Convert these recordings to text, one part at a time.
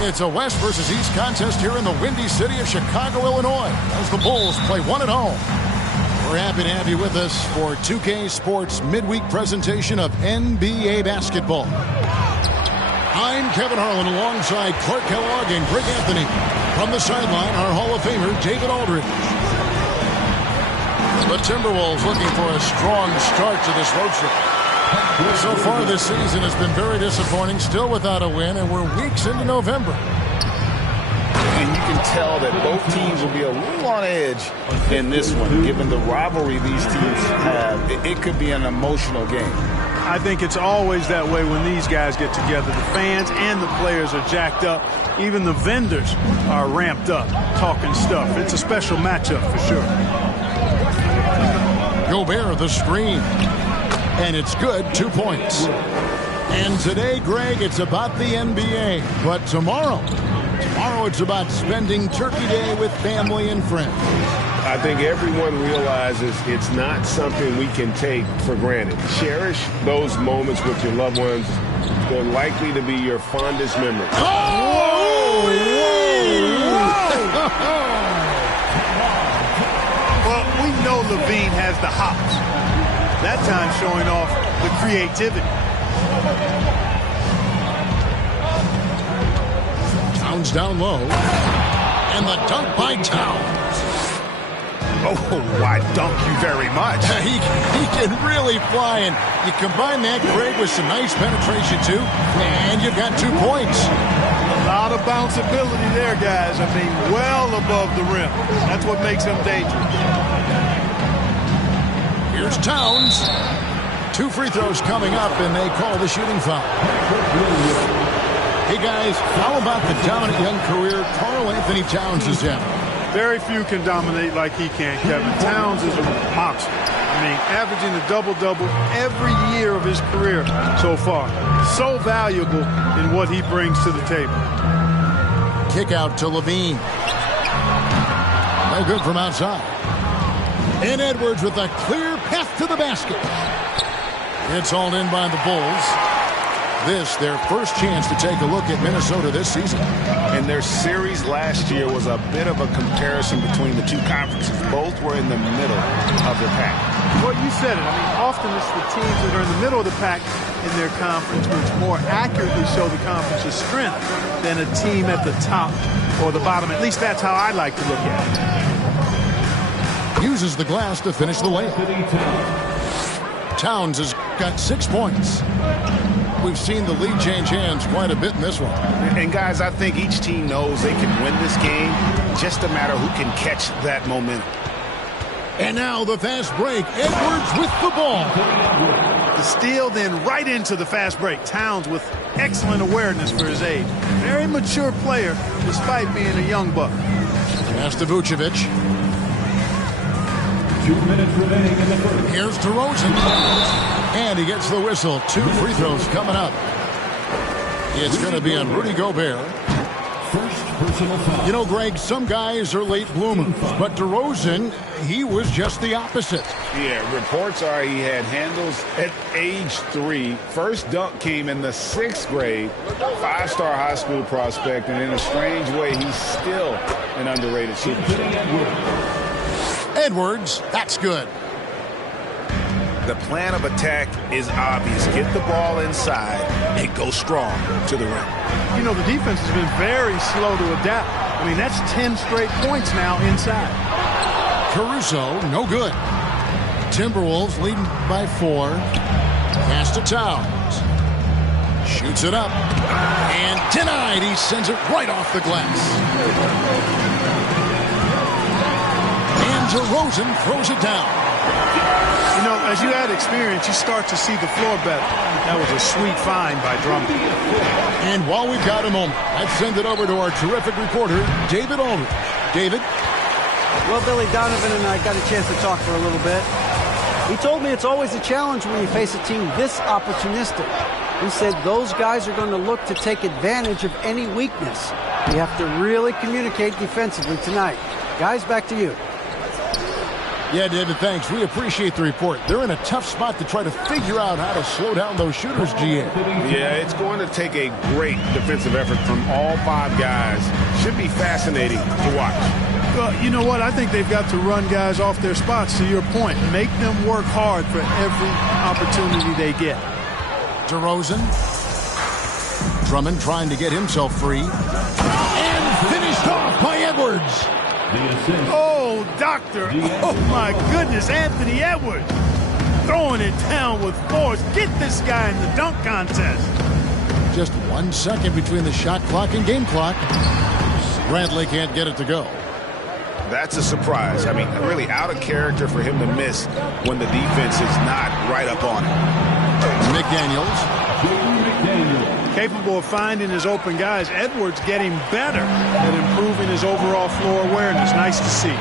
It's a West versus East contest here in the windy city of Chicago, Illinois, as the Bulls play one at home. We're happy to have you with us for 2K Sports midweek presentation of NBA basketball. I'm Kevin Harlan alongside Clark Kellogg and Greg Anthony. From the sideline, our Hall of Famer, David Aldridge. The Timberwolves looking for a strong start to this road trip. So far this season has been very disappointing, still without a win, and we're weeks into November. And you can tell that both teams will be a little on edge in this one, given the rivalry these teams have. It could be an emotional game. I think it's always that way when these guys get together. The fans and the players are jacked up. Even the vendors are ramped up, talking stuff. It's a special matchup for sure. Gobert, the screen. And it's good, 2 points. And today, Greg, it's about the NBA. But tomorrow it's about spending Turkey Day with family and friends. I think everyone realizes it's not something we can take for granted. Cherish those moments with your loved ones. They're likely to be your fondest memories. Oh! Well, we know Levine has the hops. That time showing off the creativity. Towns down low. And the dunk by Towns. Oh, I dunk you very much. He can really fly, and you combine that, Greg, with some nice penetration, too, and you've got 2 points. A lot of bounceability there, guys. I mean, well above the rim. That's what makes him dangerous. Here's Towns. 2 free throws coming up, and they call the shooting foul. Hey, guys, how about the dominant young career Karl Anthony Towns has had? Very few can dominate like he can, Kevin. Towns is a monster. I mean, averaging a double-double every year of his career so far. So valuable in what he brings to the table. Kick out to Levine. No good from outside. And Edwards with a clear path to the basket. It's hauled in by the Bulls. This, their first chance to take a look at Minnesota this season. And their series last year was a bit of a comparison between the two conferences. Both were in the middle of the pack. Well, you said it. I mean, often it's the teams that are in the middle of the pack in their conference which more accurately show the conference's strength than a team at the top or the bottom. At least that's how I like to look at it. Uses the glass to finish the layup. Towns has got 6 points. We've seen the lead change hands quite a bit in this one. And, guys, I think each team knows they can win this game. Just a matter who can catch that momentum. And now the fast break. Edwards with the ball. The steal, then right into the fast break. Towns with excellent awareness for his age. Very mature player, despite being a young buck. Pass to Vucevic. 2 minutes remaining in the first. Here's DeRozan. And he gets the whistle. 2 free throws coming up. It's going to be on Rudy Gobert. First personal foul. You know, Greg, some guys are late bloomers, but DeRozan, he was just the opposite. Yeah, reports are he had handles at age 3. First dunk came in the 6th grade. 5-star high school prospect, and in a strange way, he's still an underrated superstar. Edwards, that's good. The plan of attack is obvious. Get the ball inside and go strong to the rim. You know, the defense has been very slow to adapt. I mean, that's 10 straight points now inside. Caruso, no good. Timberwolves leading by 4. Pass to Towns. Shoots it up. And denied. He sends it right off the glass. DeRozan throws it down. You know, as you add experience, you start to see the floor better. That was a sweet find by Drummond. And while we've got a moment, let's send it over to our terrific reporter, David Aldridge. David? Well, Billy, Donovan and I got a chance to talk for a little bit. He told me it's always a challenge when you face a team this opportunistic. He said those guys are going to look to take advantage of any weakness. You have to really communicate defensively tonight. Guys, back to you. Yeah, David, thanks. We appreciate the report. They're in a tough spot to try to figure out how to slow down those shooters, GA. Yeah, it's going to take a great defensive effort from all 5 guys. Should be fascinating to watch. Well, you know what? I think they've got to run guys off their spots, to your point. Make them work hard for every opportunity they get. DeRozan. Drummond trying to get himself free. And finished off by Edwards. Oh, doctor. Oh, my goodness. Anthony Edwards throwing it down with force. Get this guy in the dunk contest. Just 1 second between the shot clock and game clock. Bradley can't get it to go. That's a surprise. I mean, really out of character for him to miss when the defense is not right up on him. McDaniels. Capable of finding his open guys. Edwards getting better at improving his overall floor awareness. Nice to see.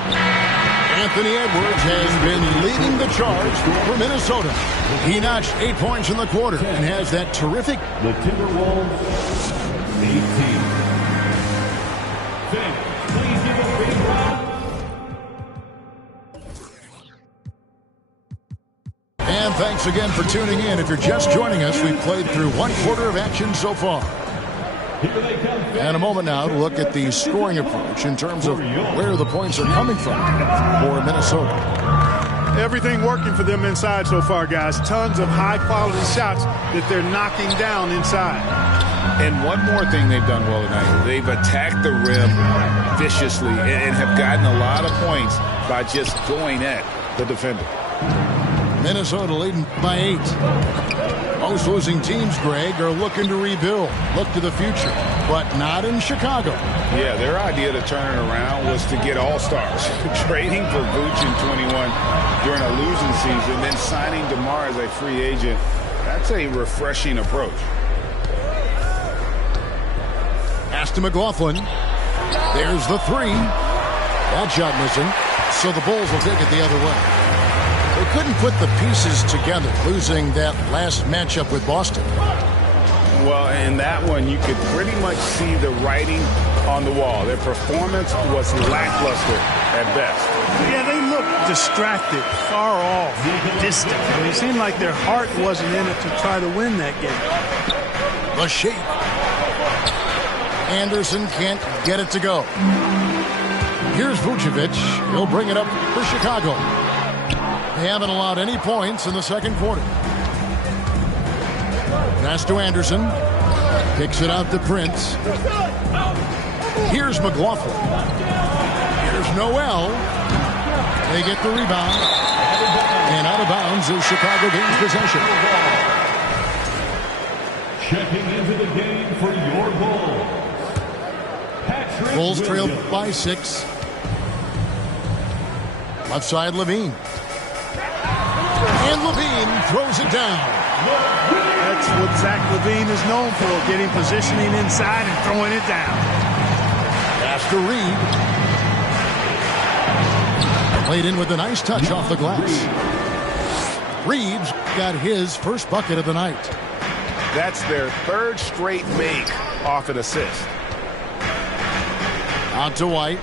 Anthony Edwards has been leading the charge for Minnesota. He notched 8 points in the quarter and has that terrific. The Timberwolves, 18. Please give a big round. And thanks again for tuning in. If you're just joining us, we've played through 1/4 of action so far. And a moment now to look at the scoring approach in terms of where the points are coming from for Minnesota. Everything working for them inside so far, guys. Tons of high-quality shots that they're knocking down inside. And one more thing they've done well tonight. They've attacked the rim viciously and have gotten a lot of points by just going at the defender. Minnesota leading by 8. Most losing teams, Greg, are looking to rebuild, look to the future, but not in Chicago. Yeah, their idea to turn it around was to get all-stars. Trading for Vooch in 21 during a losing season, then signing DeMar as a free agent. That's a refreshing approach. Pass to McLaughlin. There's the 3. That shot missing, so the Bulls will take it the other way. They couldn't put the pieces together, losing that last matchup with Boston. Well, in that one, you could pretty much see the writing on the wall. Their performance was lackluster at best. Yeah, they looked distracted, far off, distant. I mean, it seemed like their heart wasn't in it to try to win that game. The shape. Anderson can't get it to go. Here's Vucevic. He'll bring it up for Chicago. They haven't allowed any points in the second quarter. Pass to Anderson. Kicks it out to Prince. Here's McLaughlin. Here's Noel. They get the rebound. And out of bounds as Chicago gains possession. Checking into the game for your Bulls. Bulls trail by 6. Left side, Levine. And Levine throws it down. That's what Zach Levine is known for, getting positioning inside and throwing it down. Pass to Reed. Played in with a nice touch off the glass. Reed's got his first bucket of the night. That's their 3rd straight make off an assist. Out to White.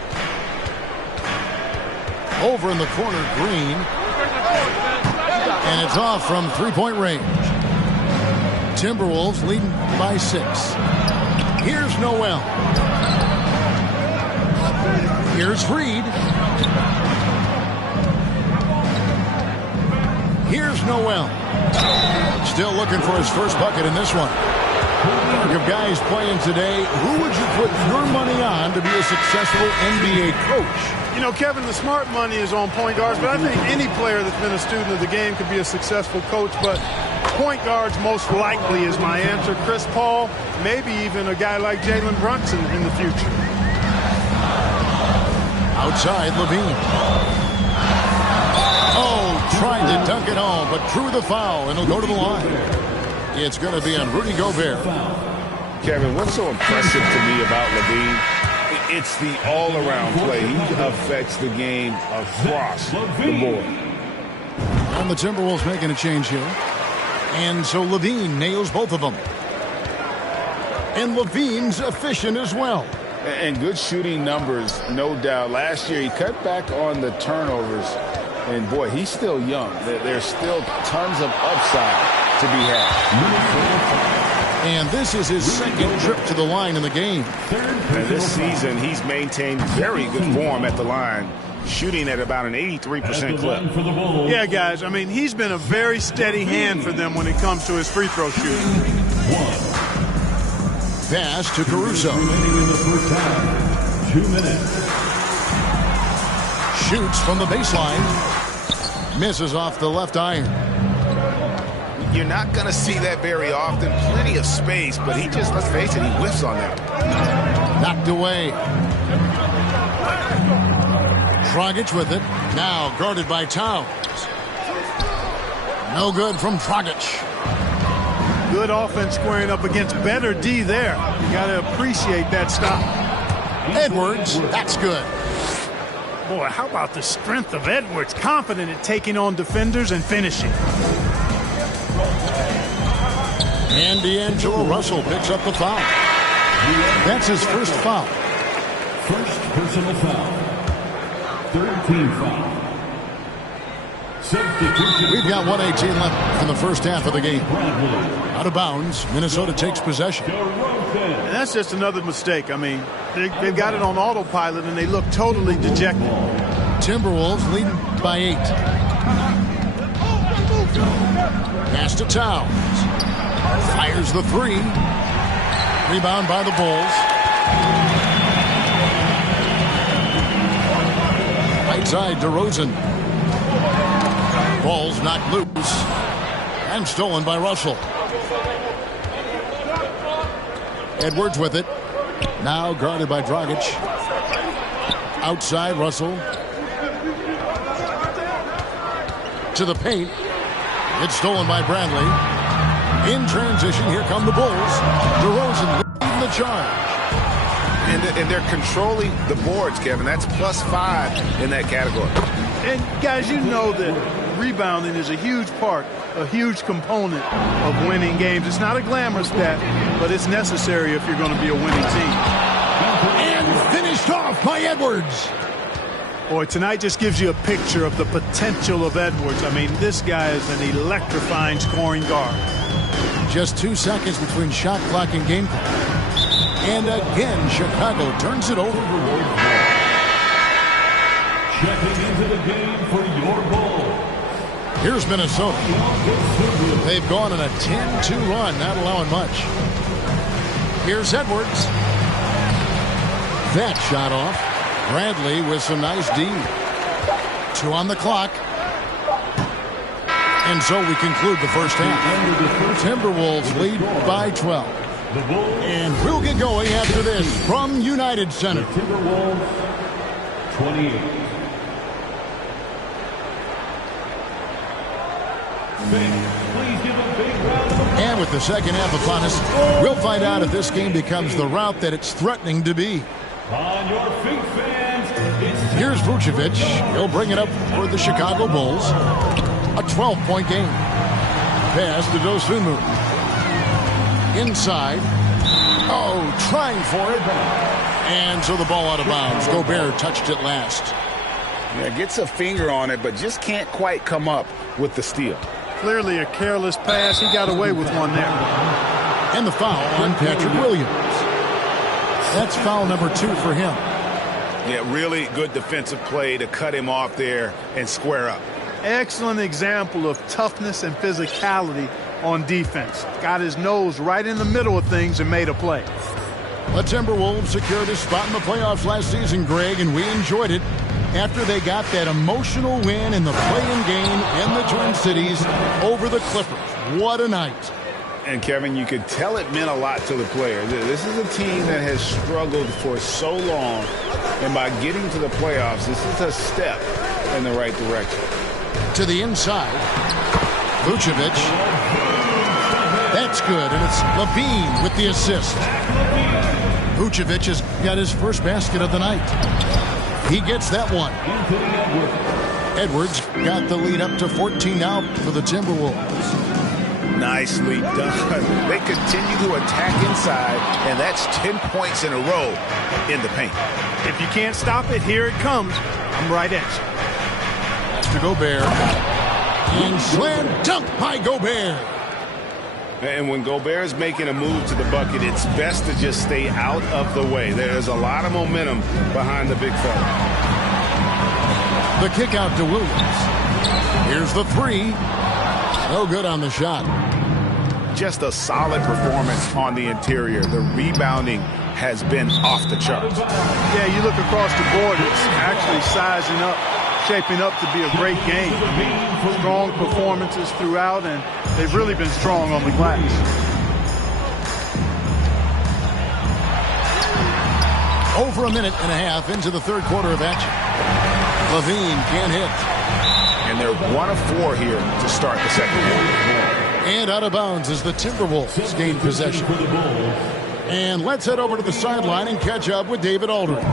Over in the corner, Green. And it's off from three-point range. Timberwolves leading by 6. Here's Noel. Here's Reed. Here's Noel. Still looking for his first bucket in this one. Of guys playing today, who would you put your money on to be a successful NBA coach? You know, Kevin, the smart money is on point guards, but I think any player that's been a student of the game could be a successful coach, but point guards most likely is my answer. Chris Paul, maybe even a guy like Jalen Brunson in the future. Outside, Levine. Oh, tried to dunk it home, but drew the foul, and he'll go to the line. It's going to be on Rudy Gobert. Kevin, what's so impressive to me about Levine? It's the all-around play. He affects the game across the board. And the Timberwolves making a change here. And so Levine nails both of them. And Levine's efficient as well. And good shooting numbers, no doubt. Last year, he cut back on the turnovers. And, boy, he's still young. There's still tons of upside to be had. And this is his second trip to the line in the game. And this season, he's maintained very good form at the line, shooting at about an 83% clip. Yeah, guys, I mean, he's been a very steady hand for them when it comes to his free throw shooting. Pass to Caruso. Remaining in the first half. 2 minutes. Shoots from the baseline. Misses off the left iron. You're not going to see that very often. Plenty of space, but he just, let's face it, he whiffs on that. Knocked away. Dragic with it. Now guarded by Towns. No good from Dragic. Good offense squaring up against better D there. You got to appreciate that stop. Edwards, that's good. Boy, how about the strength of Edwards? Confident at taking on defenders and finishing. And D'Angelo Russell picks up the foul. That's his first foul. First personal foul. Third team foul. Substitution. We've got 1:18 left in the first half of the game. Out of bounds, Minnesota takes possession. And that's just another mistake. I mean, they've got it on autopilot, and they look totally dejected. Timberwolves leading by 8. Pass to Towns. Fires the 3. Rebound by the Bulls. Right side, DeRozan. Ball's knocked loose. And stolen by Russell. Edwards with it. Now guarded by Dragic. Outside, Russell. To the paint. It's stolen by Bradley. In transition, here come the Bulls. DeRozan leading the charge. And they're controlling the boards, Kevin. That's +5 in that category. And, guys, you know that rebounding is a huge part, a huge component of winning games. It's not a glamorous stat, but it's necessary if you're going to be a winning team. And finished off by Edwards. Boy, tonight just gives you a picture of the potential of Edwards. I mean, this guy is an electrifying scoring guard. Just 2 seconds between shot clock and game clock. And again, Chicago turns it over. Checking into the game for your Bulls. Here's Minnesota. They've gone on a 10-2 run, not allowing much. Here's Edwards. That shot off. Bradley with some nice D. 2 on the clock. And so we conclude the first half. Timberwolves lead by 12. And we'll get going after this from United Center. Timberwolves 28. And with the second half upon us, we'll find out if this game becomes the route that it's threatening to be. On your feet, fans. Here's Vucevic. He'll bring it up for the Chicago Bulls. A 12-point game. Pass to Dosunmu. Inside. Oh, trying for it. And so the ball out of bounds. Gobert touched it last. Yeah, gets a finger on it, but just can't quite come up with the steal. Clearly a careless pass. He got away with one there. And the foul on Patrick Williams. That's foul number 2 for him. Yeah, really good defensive play to cut him off there and square up. Excellent example of toughness and physicality on defense. Got his nose right in the middle of things and made a play. The Timberwolves secured a spot in the playoffs last season, Greg, and we enjoyed it after they got that emotional win in the play-in game in the Twin Cities over the Clippers. What a night. And, Kevin, you could tell it meant a lot to the players. This is a team that has struggled for so long, and by getting to the playoffs, this is a step in the right direction. To the inside. Vucevic. That's good, and it's Levine with the assist. Vucevic has got his first basket of the night. He gets that one. Edwards got the lead up to 14 now for the Timberwolves. Nicely done. They continue to attack inside, and that's 10 points in a row in the paint. If you can't stop it, here it comes. I'm right at you. to Gobert. And slam dunk by Gobert. And when Gobert is making a move to the bucket, it's best to just stay out of the way. There's a lot of momentum behind the big fella. The kick out to Williams. Here's the three. No good on the shot. Just a solid performance on the interior. The rebounding has been off the charts. Yeah, you look across the board, it's actually sizing up, shaping up to be a great game. I mean, strong performances throughout, and they've really been strong on the glass. Over a minute and a half into the third quarter of action. Levine can't hit. And they're 1 of 4 here to start the second quarter. And out of bounds as the Timberwolves gain possession. And let's head over to the sideline and catch up with David Aldridge.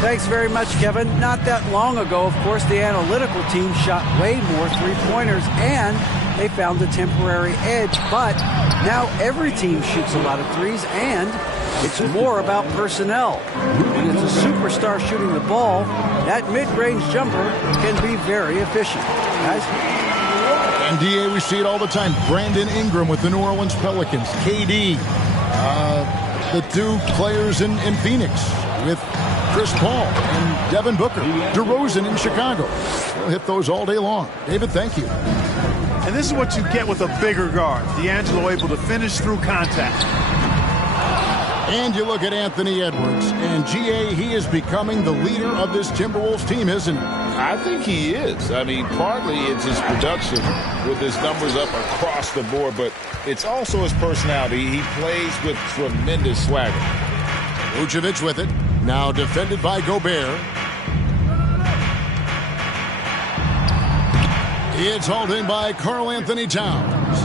Thanks very much, Kevin. Not that long ago, of course, the analytical team shot way more three-pointers, and they found a temporary edge. But now every team shoots a lot of threes, and it's more about personnel. When it's a superstar shooting the ball, that mid-range jumper can be very efficient. Guys? And DA, we see it all the time. Brandon Ingram with the New Orleans Pelicans. KD, the two players in Phoenix with Chris Paul and Devin Booker. DeRozan in Chicago. We'll hit those all day long. David, thank you. And this is what you get with a bigger guard. D'Angelo able to finish through contact. And you look at Anthony Edwards. And, GA, he is becoming the leader of this Timberwolves team, isn't he? I think he is. I mean, partly it's his production with his numbers up across the board, but it's also his personality. He plays with tremendous swagger. Vucevic with it. Now defended by Gobert. It's hauled in by Karl Anthony Towns.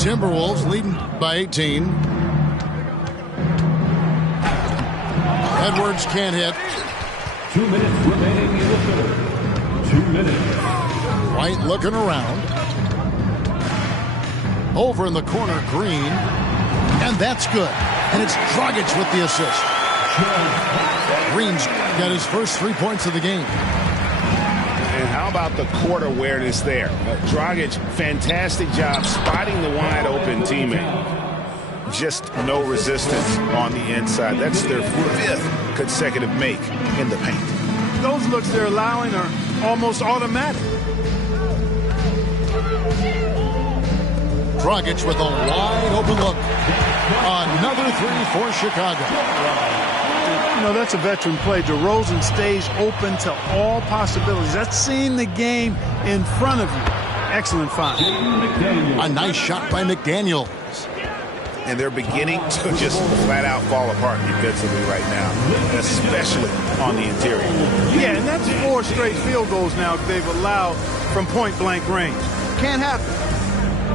Timberwolves leading by 18. Edwards can't hit. 2 minutes remaining in the third. 2 minutes. White looking around. Over in the corner, Green. And that's good. And it's Dragic with the assist. Green's got his first 3 points of the game. And how about the court awareness there? Dragic, fantastic job spotting the wide open teammate. Just no resistance on the inside. That's their 5th consecutive make in the paint. Those looks they're allowing are almost automatic. Dragic with a wide open look. Another three for Chicago. You know, that's a veteran play. DeRozan stays open to all possibilities. That's seeing the game in front of you. Excellent find. A nice shot by McDaniel. And they're beginning to just flat out fall apart defensively right now, especially on the interior. Yeah, and that's 4 straight field goals now they've allowed from point-blank range. Can't happen.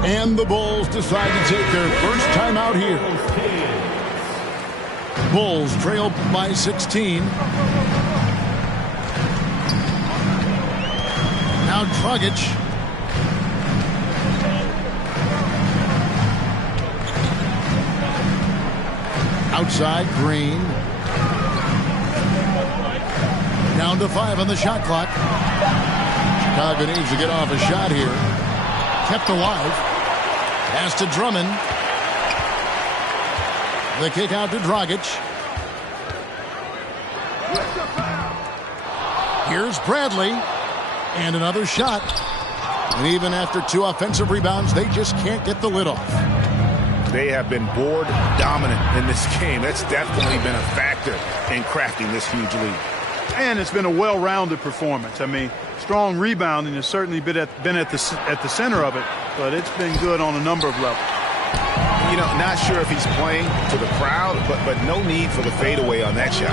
And the Bulls decide to take their first time out here. Bulls trail by 16. Now Dragic. Outside, Green. Down to 5 on the shot clock. Chicago needs to get off a shot here. Kept alive. Pass to Drummond. The kick out to Dragic. Here's Bradley. And another shot. And even after 2 offensive rebounds, they just can't get the lid off. They have been board dominant in this game. That's definitely been a factor in crafting this huge lead. And it's been a well-rounded performance. I mean, strong rebounding has certainly been at the center of it, but it's been good on a number of levels. You know, not sure if he's playing to the crowd, but no need for the fadeaway on that shot.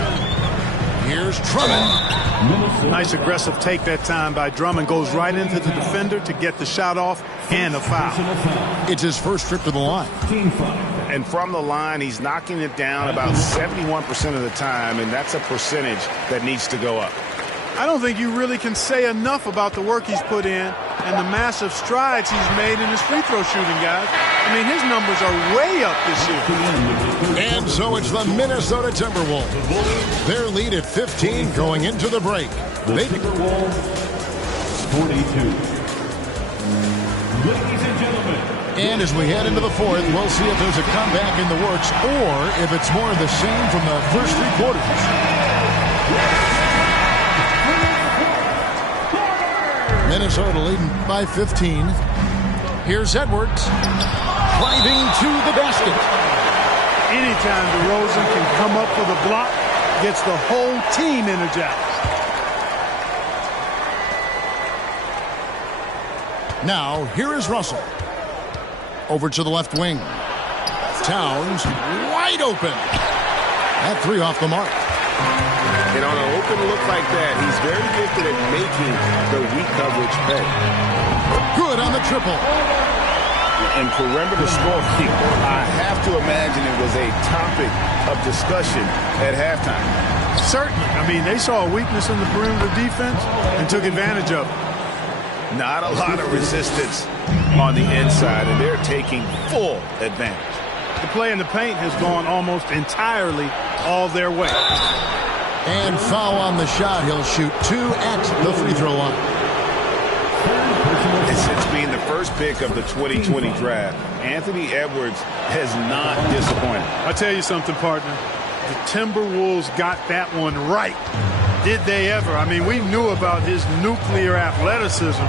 Here's Drummond. Nice aggressive take that time by Drummond. Goes right into the defender to get the shot off and a foul. It's his first trip to the line. And from the line, he's knocking it down about 71% of the time, and that's a percentage that needs to go up. I don't think you really can say enough about the work he's put in and the massive strides he's made in his free throw shooting, guys. I mean, his numbers are way up this year. And so it's the Minnesota Timberwolves. Their lead at 15 going into the break. The Timberwolves 42. Ladies and gentlemen. And as we head into the fourth, we'll see if there's a comeback in the works or if it's more of the same from the first three quarters. Minnesota leading by 15. Here's Edwards driving to the basket. Anytime DeRozan can come up for the block, gets the whole team energized. Now, here is Russell. Over to the left wing. Towns wide open. That three off the mark. And on an open look like that, he's very gifted at making the weak coverage pay. Good on the triple. And perimeter scoring, I have to imagine it was a topic of discussion at halftime. Certainly. I mean, they saw a weakness in the perimeter defense and took advantage of it. Not a lot of resistance on the inside, and they're taking full advantage. The play in the paint has gone almost entirely all their way. And foul on the shot. He'll shoot 2 at the free throw line. And since being the first pick of the 2020 draft, Anthony Edwards has not disappointed. I'll tell you something, partner. The Timberwolves got that one right. Did they ever? I mean, we knew about his nuclear athleticism,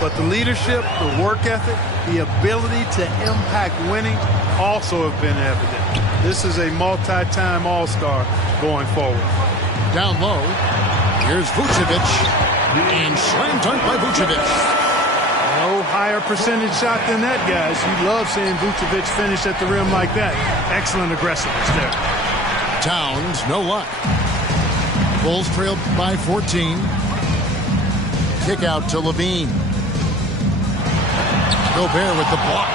but the leadership, the work ethic, the ability to impact winning also have been evident. This is a multi-time All-Star going forward. Down low, here's Vucevic, and slam dunk by Vucevic. No higher percentage shot than that, guys. You love seeing Vucevic finish at the rim like that. Excellent aggressiveness there. Towns, no luck. Bulls trailed by 14. Kick out to Levine. Gobert with the block.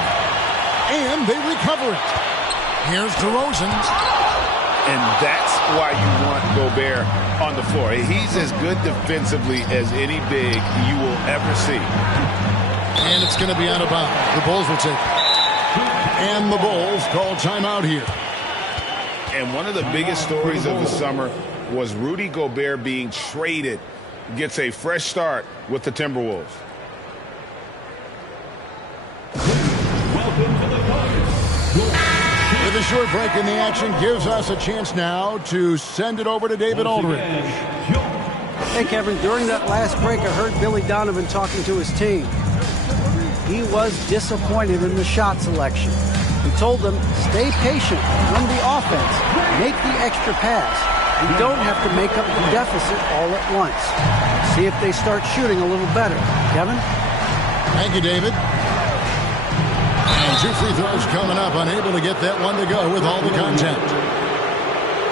And they recover it. Here's DeRozan. And that's why you want Gobert on the floor. He's as good defensively as any big you will ever see. And it's going to be out of bounds. The Bulls will take it. And the Bulls call timeout here. And one of the biggest stories of the summer was Rudy Gobert being traded. Gets a fresh start with the Timberwolves. With a short break in the action gives us a chance now to send it over to David Aldridge. Hey, Kevin, during that last break, I heard Billy Donovan talking to his team. He was disappointed in the shot selection. He told them, stay patient, run the offense, make the extra pass. You don't have to make up the deficit all at once. See if they start shooting a little better. Kevin? Thank you, David. And 2 free throws coming up, unable to get that one to go with all the contact.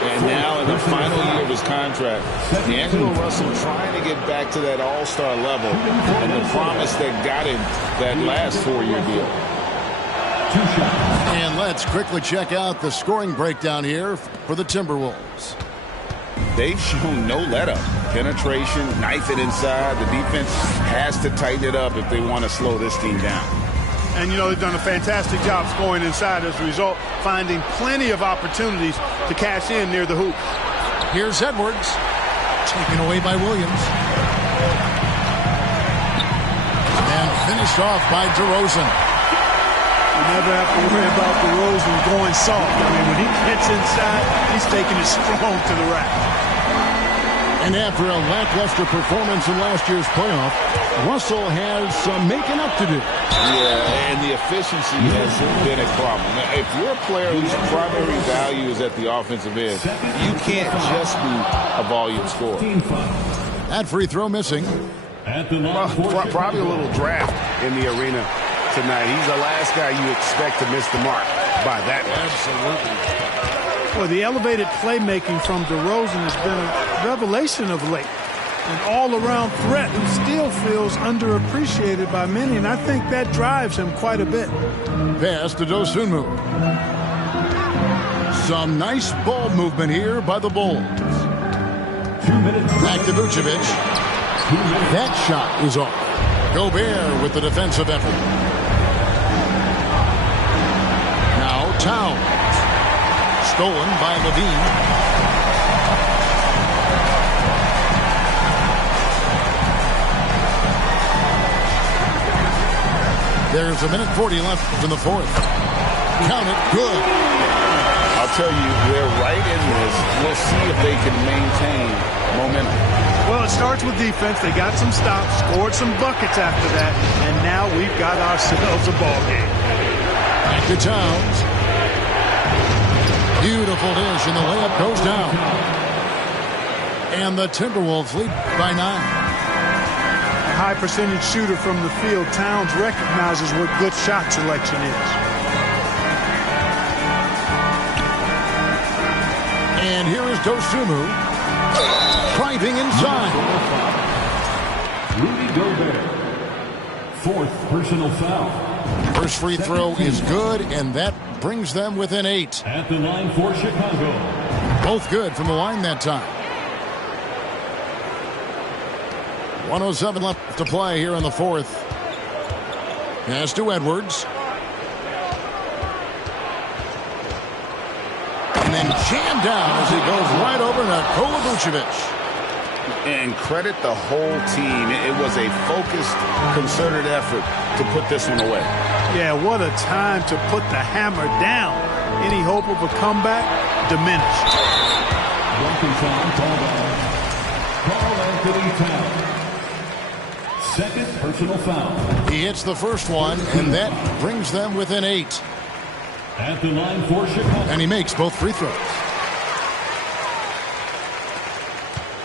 And now in the final year of his contract, D'Angelo Russell trying to get back to that all-star level and the promise that got him that last 4-year deal. And let's quickly check out the scoring breakdown here for the Timberwolves. They've shown no let-up. Penetration, knife it inside. The defense has to tighten it up if they want to slow this team down. And, you know, they've done a fantastic job scoring inside as a result, finding plenty of opportunities to cash in near the hoop. Here's Edwards, taken away by Williams. And finished off by DeRozan. You never have to worry about DeRozan going soft. I mean, when he gets inside, he's taking it strong to the rack. And after a lackluster performance in last year's playoff, Russell has some making up to do. Yeah, and the efficiency has been a problem. Now, if you're a player whose primary value is at the offensive end, you can't just be a volume scorer. That free throw missing. Probably a little draft in the arena tonight. He's the last guy you expect to miss the mark by that much. Absolutely. Well, the elevated playmaking from DeRozan has been a revelation of late. An all-around threat who still feels underappreciated by many, and I think that drives him quite a bit. Pass to Dosunmu. Some nice ball movement here by the Bulls. 2 minutes. Back to Vucevic. That shot is off. Gobert with the defensive effort. Now Towns. Stolen by Levine. There's a minute 40 left in the fourth. Count it. Good. I'll tell you, they're right in this. We'll see if they can maintain momentum. Well, it starts with defense. They got some stops, scored some buckets after that, and now we've got ourselves a ball game. Back to Towns. Beautiful dish, and the layup goes down. And the Timberwolves lead by 9. High percentage shooter from the field. Towns recognizes what good shot selection is. And here is Dosunmu driving inside. Rudy Gobert. Fourth personal foul. First free throw is good, and that brings them within 8. At the line for Chicago. Both good from the line that time. 1:07 left to play here in the fourth. Pass to Edwards. And then jammed down as he goes right over Nikola Vucevic. And credit the whole team. It was a focused, concerted effort to put this one away. Yeah, what a time to put the hammer down. Any hope of a comeback diminished. Duncan foul called on Karl Anthony Towns. Second personal foul. He hits the first one, and that brings them within 8. At the line for Chicago. And he makes both free throws.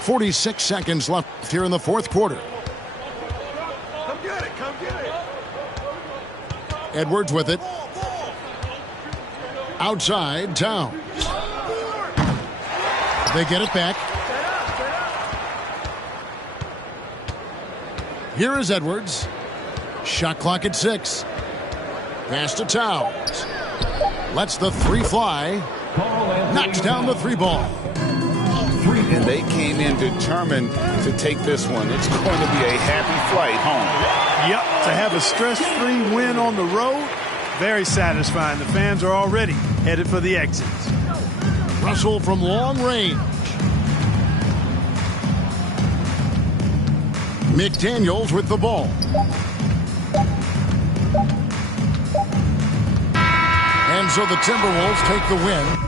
46 seconds left here in the fourth quarter. Come get it, come get it. Edwards with it. Outside, Towns. They get it back. Here is Edwards. Shot clock at 6. Pass to Towns. Lets the three fly. Knocks down the three ball. And they came in determined to take this one. It's going to be a happy flight home. Yep, to have a stress-free win on the road, very satisfying. The fans are already headed for the exits. Russell from long range. McDaniels with the ball. And so the Timberwolves take the win.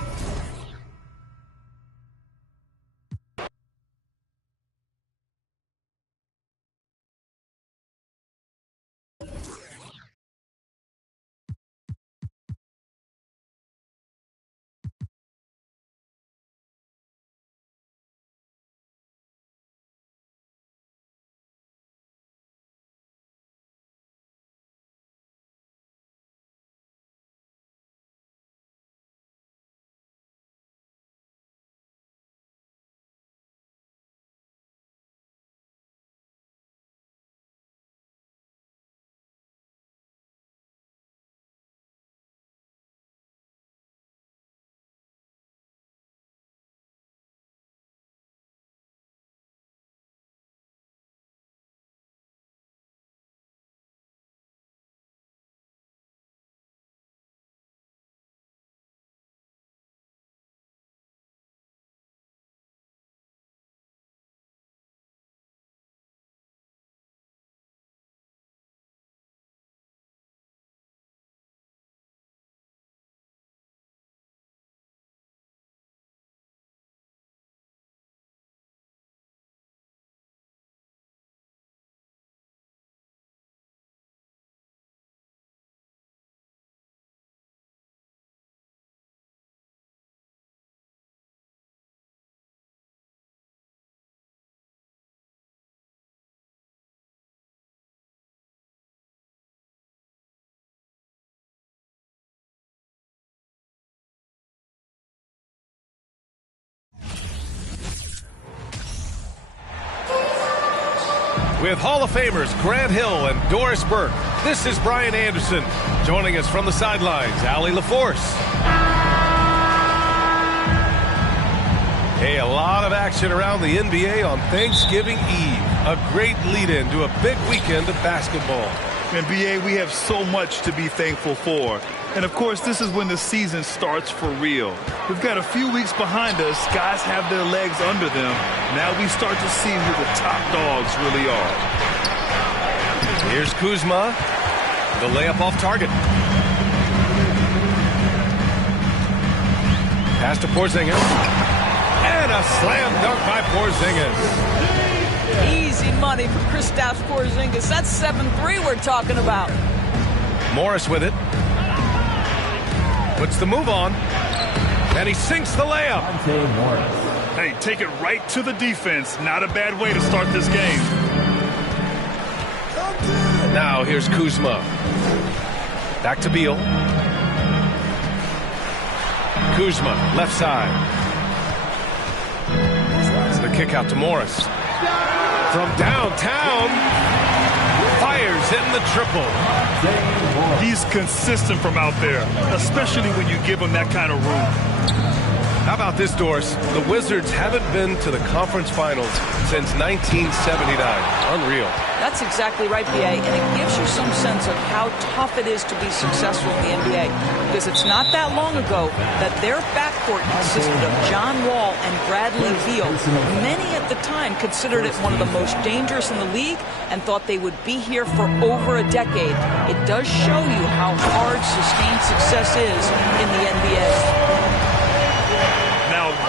With Hall of Famers Grant Hill and Doris Burke, this is Brian Anderson. Joining us from the sidelines, Allie LaForce. Hey, a lot of action around the NBA on Thanksgiving Eve. A great lead-in to a big weekend of basketball. NBA, we have so much to be thankful for. And, of course, this is when the season starts for real. We've got a few weeks behind us. Guys have their legs under them. Now we start to see who the top dogs really are. Here's Kuzma. The layup off target. Pass to Porzingis. And a slam dunk by Porzingis. Easy money for Kristaps Porzingis. That's 7-3 we're talking about. Morris with it. Puts the move on. And he sinks the layup. Hey, take it right to the defense. Not a bad way to start this game. Now here's Kuzma. Back to Beal. Kuzma, left side. The kick out to Morris. From downtown, fires in the triple. He's consistent from out there, especially when you give him that kind of room. How about this, Doris? The Wizards haven't been to the conference finals since 1979. Unreal. That's exactly right, B.A., and it gives you some sense of how tough it is to be successful in the NBA, because it's not that long ago that their backcourt consisted of John Wall and Bradley Beal. Many at the time considered it one of the most dangerous in the league and thought they would be here for over a decade. It does show you how hard sustained success is in the NBA.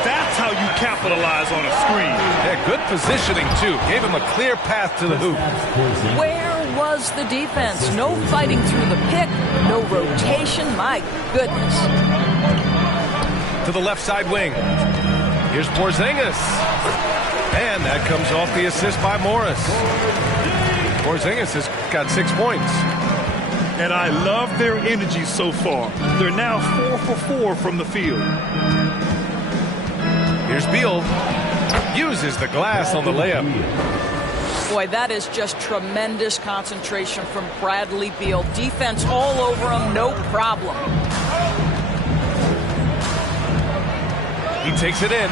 That's how you capitalize on a screen. Yeah, good positioning, too. Gave him a clear path to the hoop. Where was the defense? No fighting through the pick, no rotation. My goodness. To the left side wing. Here's Porzingis. And that comes off the assist by Morris. Porzingis has got 6 points. And I love their energy so far. They're now 4 for 4 from the field. Here's Beal. Uses the glass on the layup. Boy, that is just tremendous concentration from Bradley Beal. Defense all over him, no problem. He takes it in.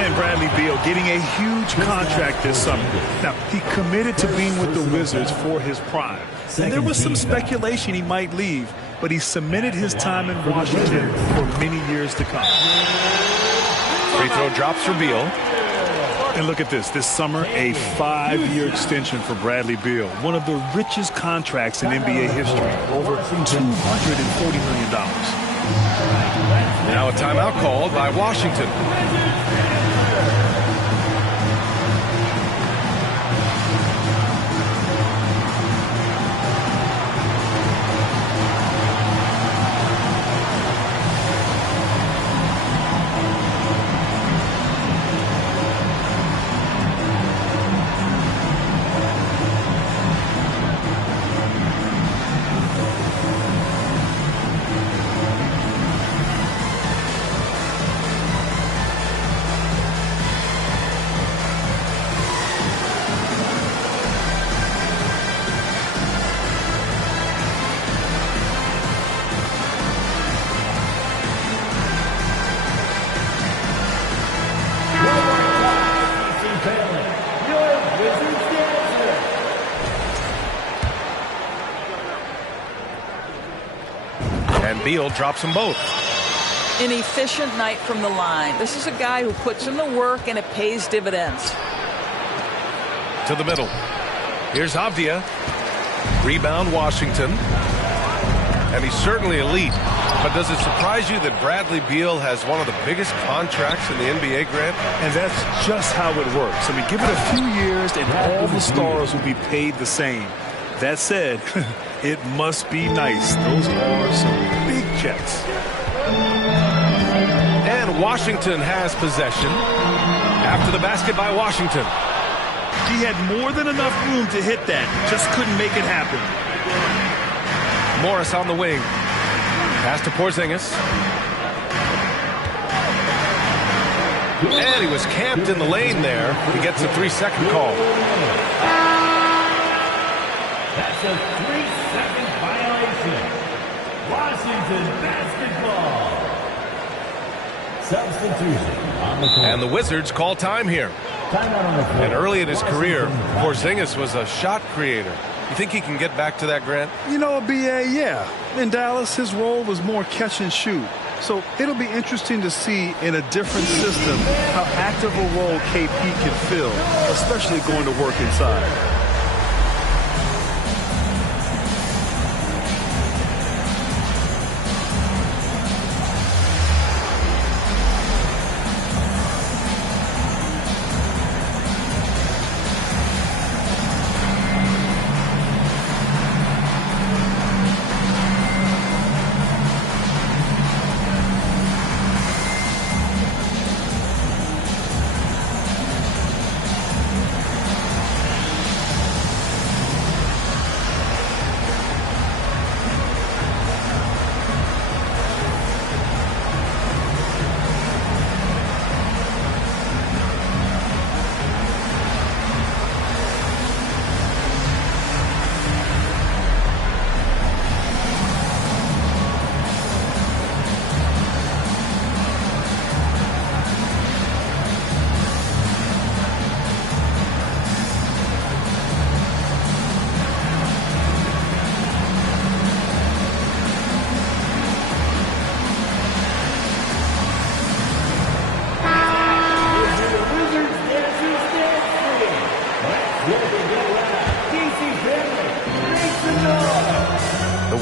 And Bradley Beal getting a huge contract this summer. Now, he committed to being with the Wizards for his prime. And there was some speculation he might leave, but he cemented his time in Washington for many years to come. Free throw drops for Beal. And look at this. This summer, a 5-year extension for Bradley Beal. One of the richest contracts in NBA history. Over $240 million. Now a timeout called by Washington. And Beal drops them both. An efficient night from the line. This is a guy who puts in the work and it pays dividends. To the middle. Here's Avdia. Rebound Washington. And he's certainly elite. But does it surprise you that Bradley Beal has one of the biggest contracts in the NBA, Grant? And that's just how it works. I mean, give it a few years and all the stars will be paid the same. That said, it must be nice. Those are some big checks. And Washington has possession. After the basket by Washington. He had more than enough room to hit that. Just couldn't make it happen. Morris on the wing. Pass to Porzingis. And he was camped in the lane there. He gets a 3-second call. That's a 3-second violation. Washington basketball. Substitution on the court. And the Wizards call time here. And early in his career, Porzingis was a shot creator. You think he can get back to that, Grant? You know, BA, yeah. In Dallas, his role was more catch and shoot. So it'll be interesting to see in a different system how active a role KP can fill, especially going to work inside.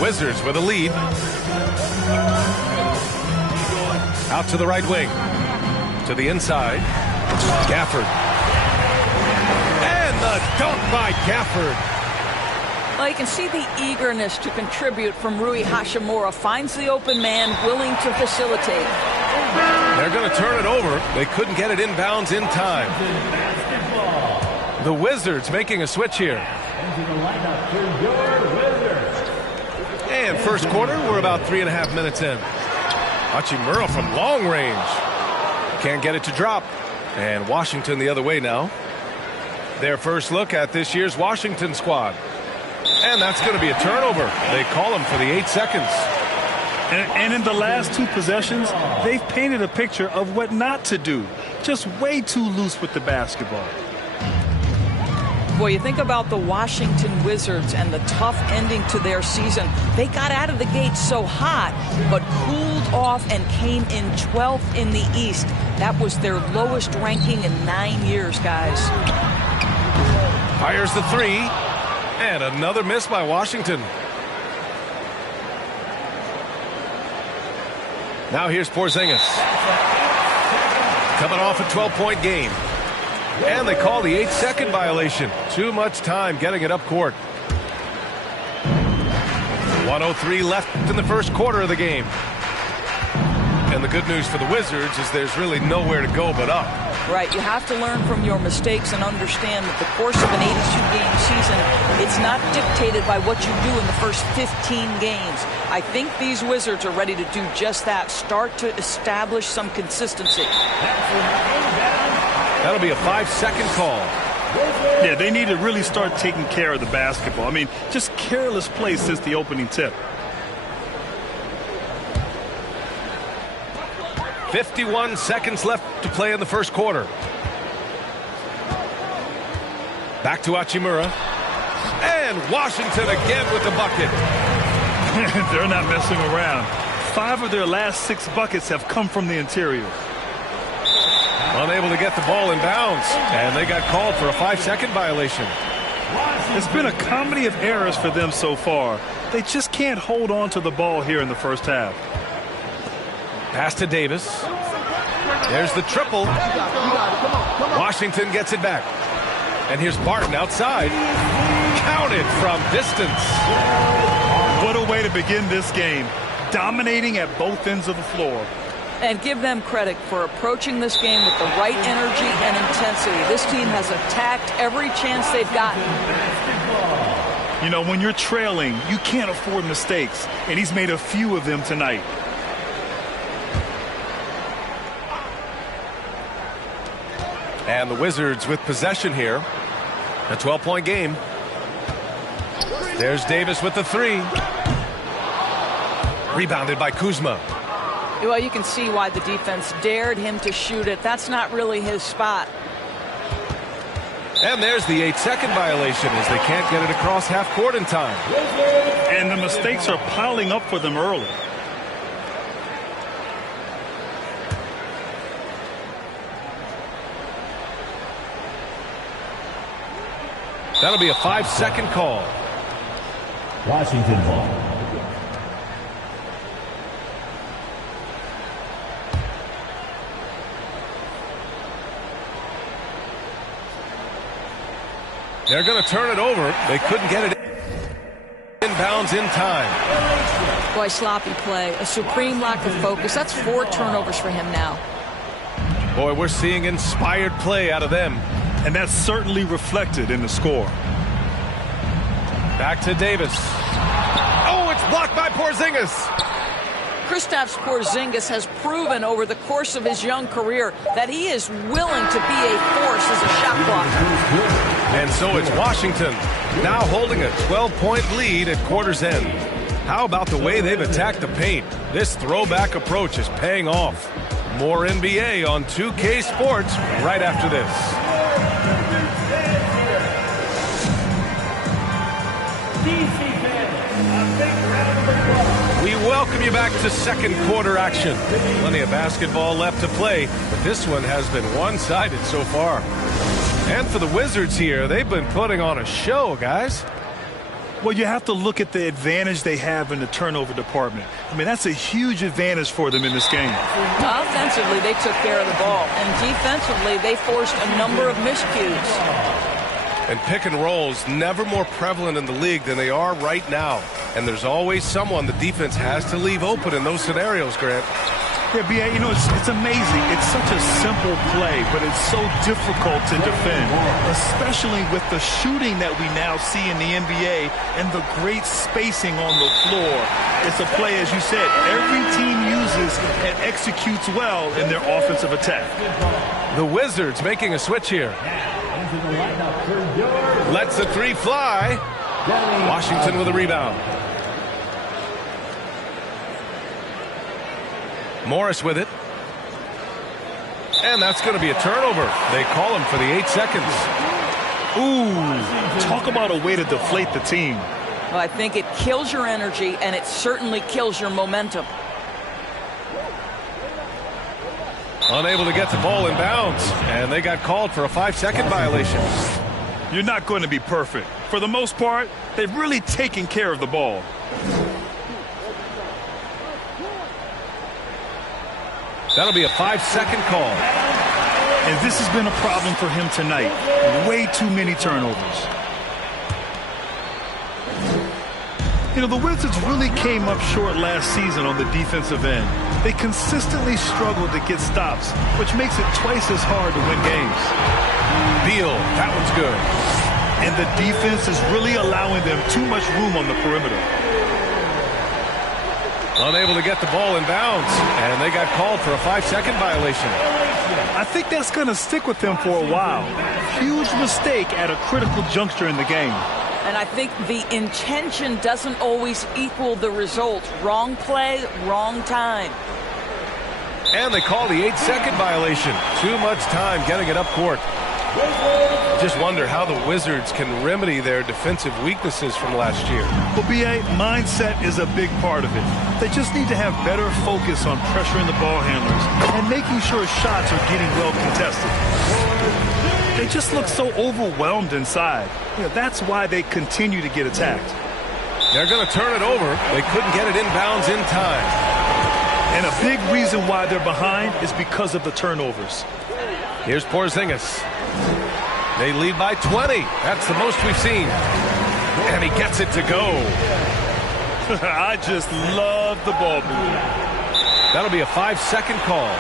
Wizards with a lead. Out to the right wing. To the inside. Gafford. And the dunk by Gafford. Well, you can see the eagerness to contribute from Rui Hachimura. Finds the open man, willing to facilitate. They're going to turn it over. They couldn't get it inbounds in time. The Wizards making a switch here. And first quarter, we're about 3.5 minutes in. Hachimura from long range. Can't get it to drop. And Washington the other way now. Their first look at this year's Washington squad. And that's going to be a turnover. They call him for the 8 seconds. And in the last 2 possessions, they've painted a picture of what not to do. Just way too loose with the basketball. Boy, you think about the Washington Wizards and the tough ending to their season. They got out of the gate so hot, but cooled off and came in 12th in the East. That was their lowest ranking in 9 years, guys. Fires the 3, and another miss by Washington. Now here's Porzingis. Coming off a 12-point game. And they call the 8-second violation. Too much time getting it up court. 1:03 left in the first quarter of the game. And the good news for the Wizards is there's really nowhere to go but up. Right, you have to learn from your mistakes and understand that the course of an 82-game season, it's not dictated by what you do in the first 15 games. I think these Wizards are ready to do just that, start to establish some consistency. That'll be a 5-second call. Yeah, they need to really start taking care of the basketball. I mean, just careless play since the opening tip. 51 seconds left to play in the first quarter. Back to Hachimura. And Washington again with the bucket. They're not messing around. 5 of their last 6 buckets have come from the interior. Unable to get the ball in bounds. And they got called for a 5-second violation. It's been a comedy of errors for them so far. They just can't hold on to the ball here in the first half. Pass to Davis. There's the triple. Washington gets it back. And here's Barton outside. Counted from distance. What a way to begin this game. Dominating at both ends of the floor. And give them credit for approaching this game with the right energy and intensity. This team has attacked every chance they've gotten. You know, when you're trailing, you can't afford mistakes. And he's made a few of them tonight. And the Wizards with possession here. A 12-point game. There's Davis with the 3. Rebounded by Kuzma. Well, you can see why the defense dared him to shoot it. That's not really his spot. And there's the 8-second violation as they can't get it across half court in time. And the mistakes are piling up for them early. That'll be a 5-second call. Washington ball. They're going to turn it over. They couldn't get it inbounds in time. Boy, sloppy play. A supreme lack of focus. That's 4 turnovers for him now. Boy, we're seeing inspired play out of them. And that's certainly reflected in the score. Back to Davis. Oh, it's blocked by Porzingis. Kristaps Porzingis has proven over the course of his young career that he is willing to be a force as a shot blocker. And so it's Washington, now holding a 12-point lead at quarter's end. How about the way they've attacked the paint? This throwback approach is paying off. More NBA on 2K Sports right after this. We welcome you back to second quarter action. Plenty of basketball left to play, but this one has been one-sided so far. And for the Wizards here, they've been putting on a show, guys. Well, you have to look at the advantage they have in the turnover department. I mean, that's a huge advantage for them in this game. Offensively, they took care of the ball. And defensively, they forced a number of miscues. And pick and rolls never more prevalent in the league than they are right now. And there's always someone the defense has to leave open in those scenarios, Grant. Yeah, B.A., you know, it's amazing. It's such a simple play, but it's so difficult to defend, especially with the shooting that we now see in the NBA and the great spacing on the floor. It's a play, as you said, every team uses and executes well in their offensive attack. The Wizards making a switch here. Lets the 3 fly. Washington with a rebound. Morris with it. And that's going to be a turnover. They call him for the 8 seconds. Ooh, talk about a way to deflate the team. Well, I think it kills your energy, and it certainly kills your momentum. Unable to get the ball in bounds, and they got called for a 5-second violation. You're not going to be perfect. For the most part, they've really taken care of the ball. That'll be a 5-second call. And this has been a problem for him tonight. Way too many turnovers. You know, the Wizards really came up short last season on the defensive end. They consistently struggled to get stops, which makes it twice as hard to win games. Beal, that one's good. And the defense is really allowing them too much room on the perimeter. Unable to get the ball in bounds, and they got called for a 5-second violation. I think that's going to stick with them for a while. Huge mistake at a critical juncture in the game. And I think the intention doesn't always equal the result. Wrong play, wrong time. And they call the 8-second violation. Too much time getting it up court. Just wonder how the Wizards can remedy their defensive weaknesses from last year. Well, B.A., mindset is a big part of it. They just need to have better focus on pressuring the ball handlers and making sure shots are getting well contested. They just look so overwhelmed inside. You know, that's why they continue to get attacked. They're going to turn it over. They couldn't get it inbounds in time. And a big reason why they're behind is because of the turnovers. Here's Porzingis. They lead by 20. That's the most we've seen. And he gets it to go. I just love the ball movement. That'll be a 5-second call.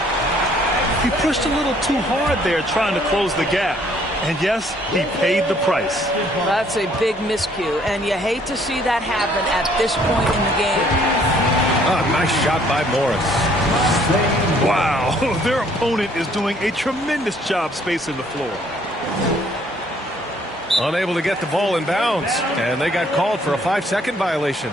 He pushed a little too hard there trying to close the gap. And yes, he paid the price. That's a big miscue, and you hate to see that happen at this point in the game. Nice shot by Morris. Wow, their opponent is doing a tremendous job spacing the floor. Unable to get the ball in bounds, and they got called for a 5-second violation.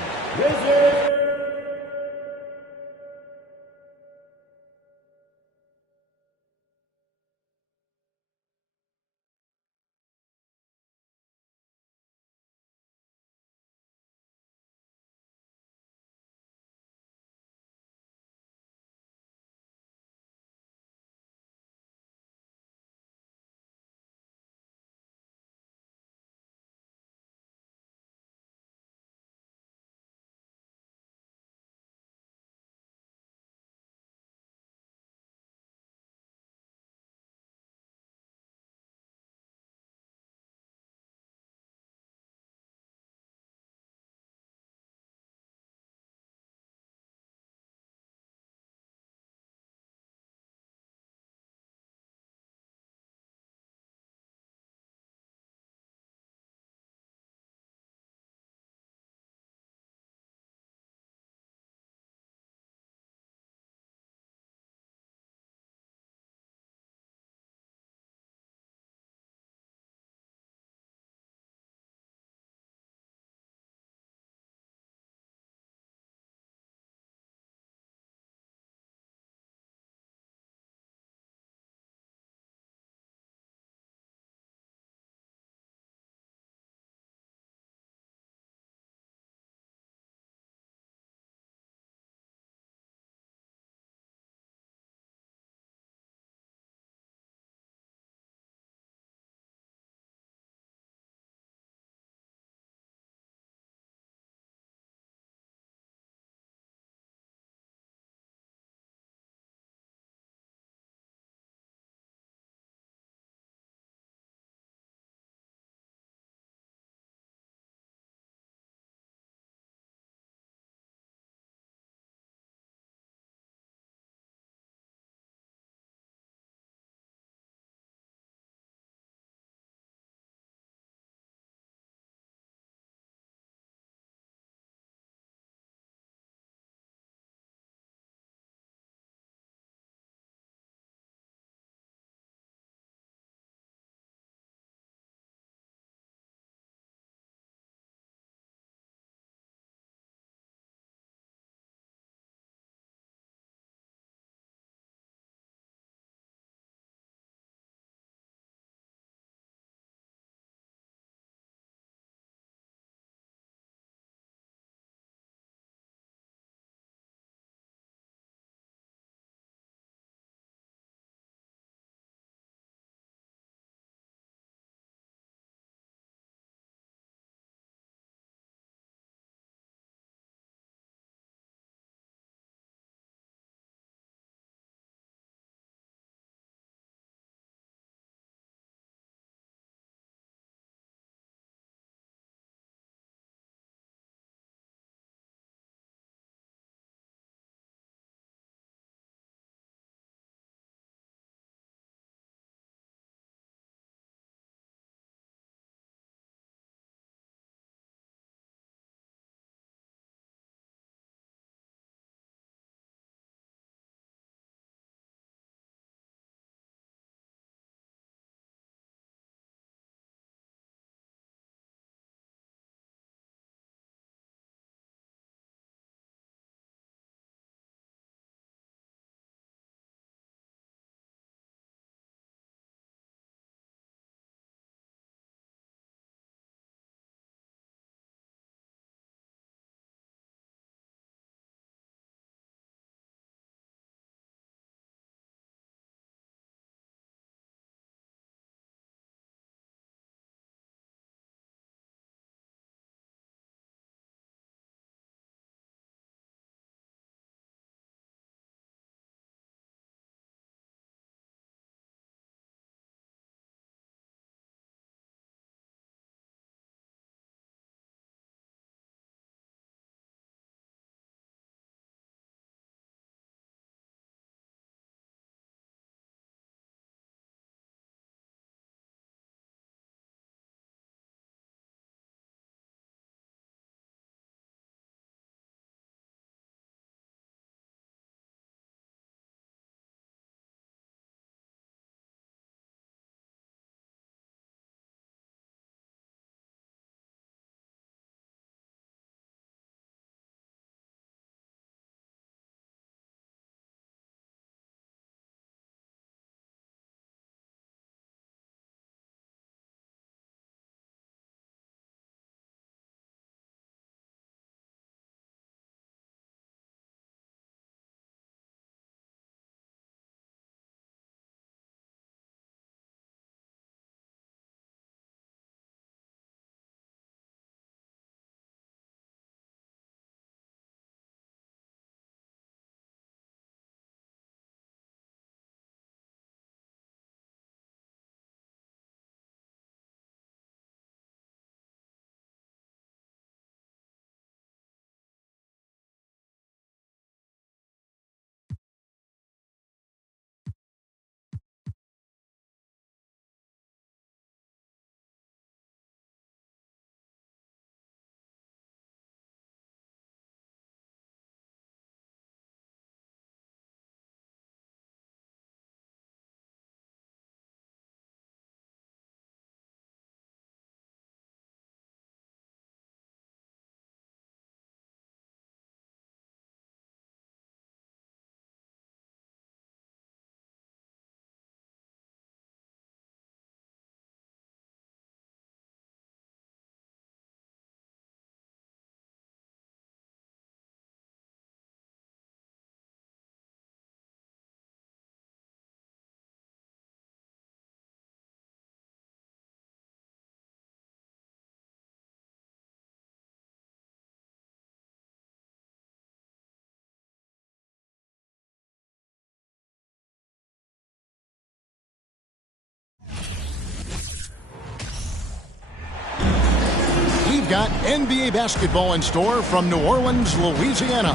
got NBA basketball in store from New Orleans, Louisiana,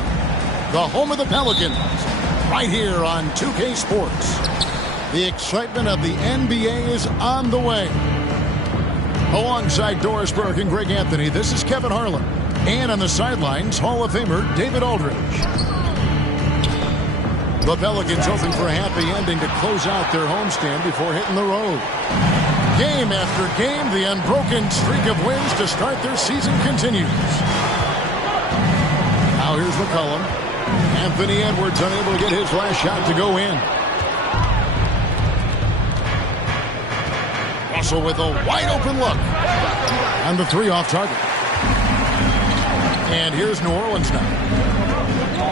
the home of the Pelicans, right here on 2K Sports. The excitement of the NBA is on the way. Alongside Doris Burke and Greg Anthony, this is Kevin Harlan. And on the sidelines, Hall of Famer David Aldridge. The Pelicans hoping for a happy ending to close out their homestand before hitting the road. Game after game, the unbroken streak of wins to start their season continues. Now here's McCollum. Anthony Edwards unable to get his last shot to go in. Russell with a wide open look. And the three off target. And here's New Orleans now.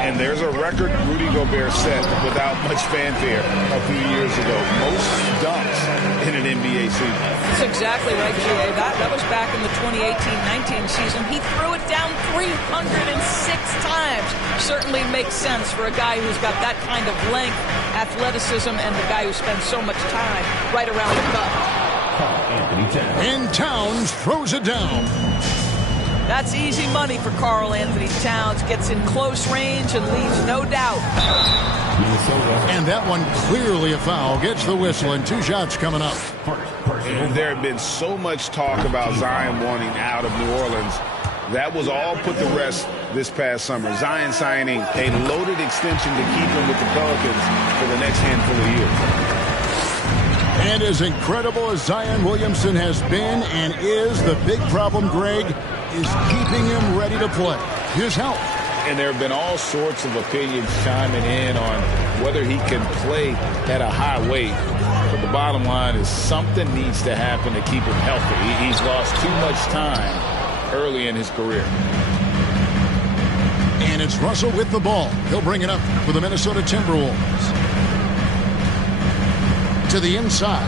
And there's a record Rudy Gobert set without much fanfare a few years ago. Most dunks in an NBA season. That's exactly right, G.A. That was back in the 2018-19 season. He threw it down 306 times. Certainly makes sense for a guy who's got that kind of length, athleticism, and the guy who spends so much time right around the cup. And Towns throws it down. That's easy money for Karl Anthony Towns. Gets in close range and leaves no doubt. And that one clearly a foul. Gets the whistle and 2 shots coming up. And there had been so much talk about Zion wanting out of New Orleans. That was all put to rest this past summer. Zion signing a loaded extension to keep him with the Pelicans for the next handful of years. And as incredible as Zion Williamson has been and is, the big problem, Greg, is keeping him ready to play. His health. And there have been all sorts of opinions chiming in on whether he can play at a high weight. But the bottom line is something needs to happen to keep him healthy. He's lost too much time early in his career. And it's Russell with the ball. He'll bring it up for the Minnesota Timberwolves. To the inside.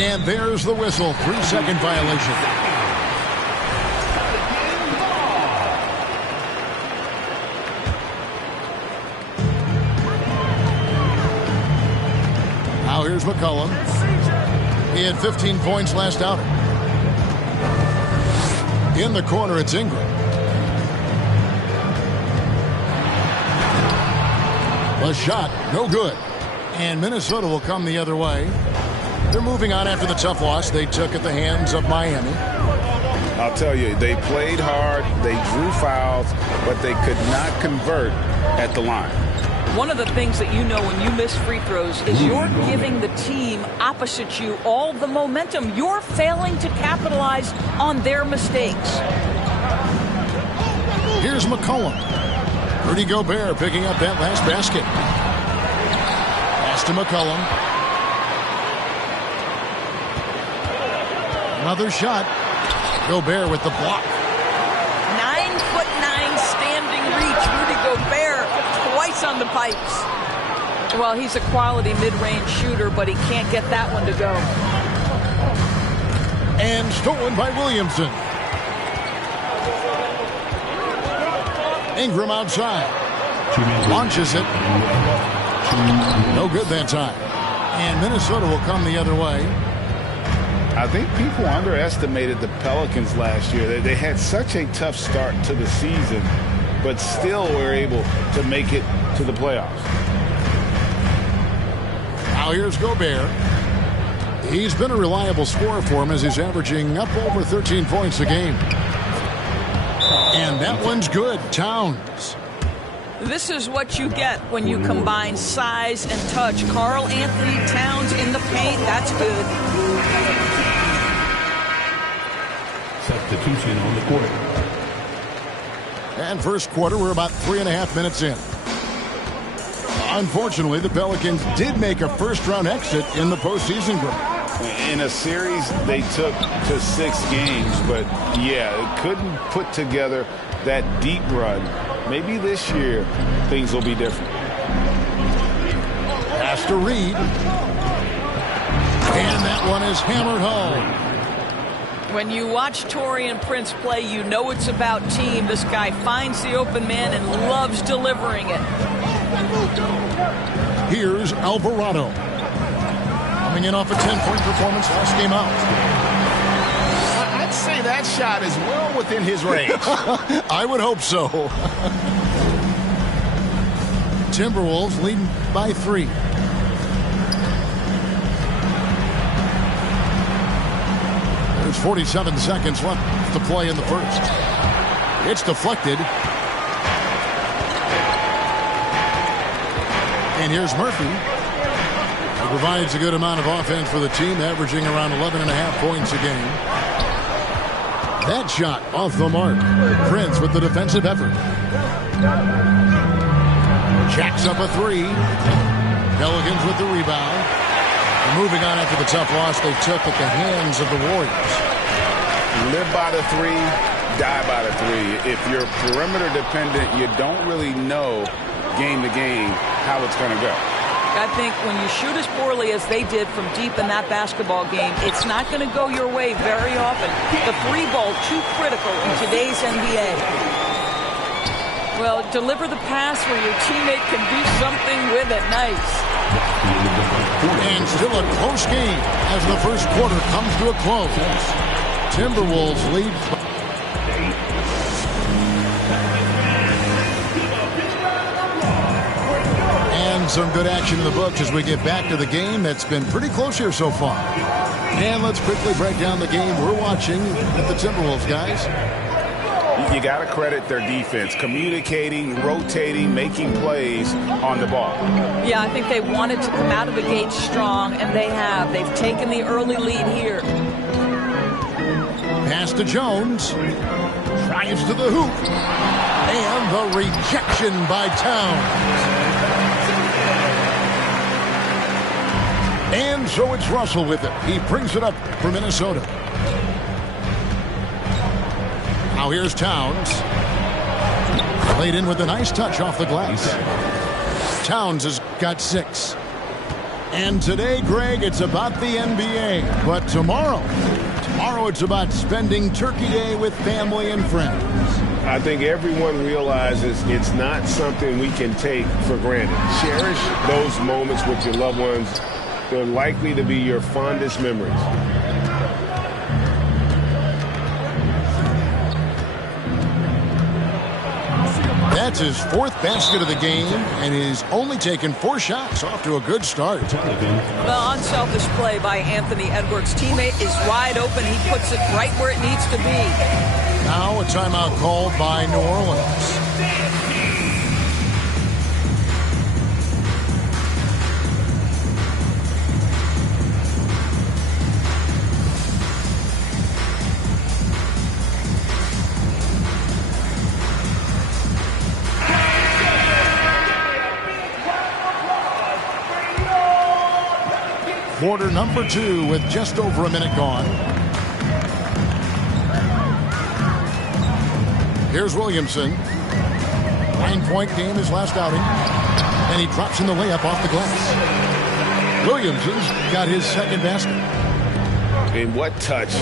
And there's the whistle. 3-second violation. Now here's McCollum. He had 15 points last outing. In the corner, it's Ingram. The shot, no good. And Minnesota will come the other way. They're moving on after the tough loss they took at the hands of Miami. I'll tell you, they played hard, they drew fouls, but they could not convert at the line. One of the things that you know when you miss free throws is you're giving the team opposite you all the momentum. You're failing to capitalize on their mistakes. Here's McCollum. Rudy Gobert picking up that last basket. Pass to McCollum. Another shot. Gobert with the block. 9'9" standing reach. Rudy Gobert twice on the pipes. Well, he's a quality mid-range shooter, but he can't get that one to go. And stolen by Williamson. Ingram outside. Launches it. No good that time. And Minnesota will come the other way. I think people underestimated the Pelicans last year. They had such a tough start to the season, but still were able to make it to the playoffs. Now here's Gobert. He's been a reliable scorer for him as he's averaging up over 13 points a game. And that one's good. Towns. This is what you get when you combine size and touch. Karl Anthony Towns in the paint. That's good. Substitution on the court. And first quarter, we're about 3.5 minutes in. Unfortunately, the Pelicans did make a first-round exit in the postseason group. In a series they took to 6 games, but yeah, it couldn't put together that deep run. Maybe this year things will be different. Pass to Reed. And that one is hammered home. When you watch Taurean Prince play, you know it's about team. This guy finds the open man and loves delivering it. Here's Alvarado. Coming in off a 10-point performance last game out. I'd say that shot is well within his range. I would hope so. Timberwolves leading by 3. There's 47 seconds left to play in the first. It's deflected. And here's Murphy. He provides a good amount of offense for the team, averaging around 11.5 points a game. That shot off the mark. Prince with the defensive effort. Jacks up a 3. Pelicans with the rebound. And moving on after the tough loss they took at the hands of the Warriors. Live by the 3, die by the 3. If you're perimeter dependent, you don't really know game to game how it's going to go. I think when you shoot as poorly as they did from deep in that basketball game, it's not going to go your way very often. The 3 ball, too critical in today's NBA. Well, deliver the pass where your teammate can do something with it. Nice. And still a close game as the first quarter comes to a close. Timberwolves lead. And some good action in the books as we get back to the game that's been pretty close here so far. And let's quickly break down the game we're watching at the Timberwolves, guys. You got to credit their defense, communicating, rotating, making plays on the ball. Yeah, I think they wanted to come out of the gate strong, and they have. They've taken the early lead here. Pass to Jones. Drives to the hoop. And the rejection by Towns. And so it's Russell with it. He brings it up for Minnesota. Now here's Towns. Played in with a nice touch off the glass. Towns has got 6. And today, Greg, it's about the NBA. But tomorrow it's about spending Turkey Day with family and friends. I think everyone realizes it's not something we can take for granted. Cherish those moments with your loved ones. They're likely to be your fondest memories. That's his 4th basket of the game, and he's only taken 4 shots. Off to a good start. Well, unselfish play by Anthony Edwards. Teammate is wide open. He puts it right where it needs to be. Now a timeout called by New Orleans. Quarter number 2 with just over a minute gone. Here's Williamson. 9-point game his last outing. And he drops in the layup off the glass. Williamson's got his 2nd basket. And what touch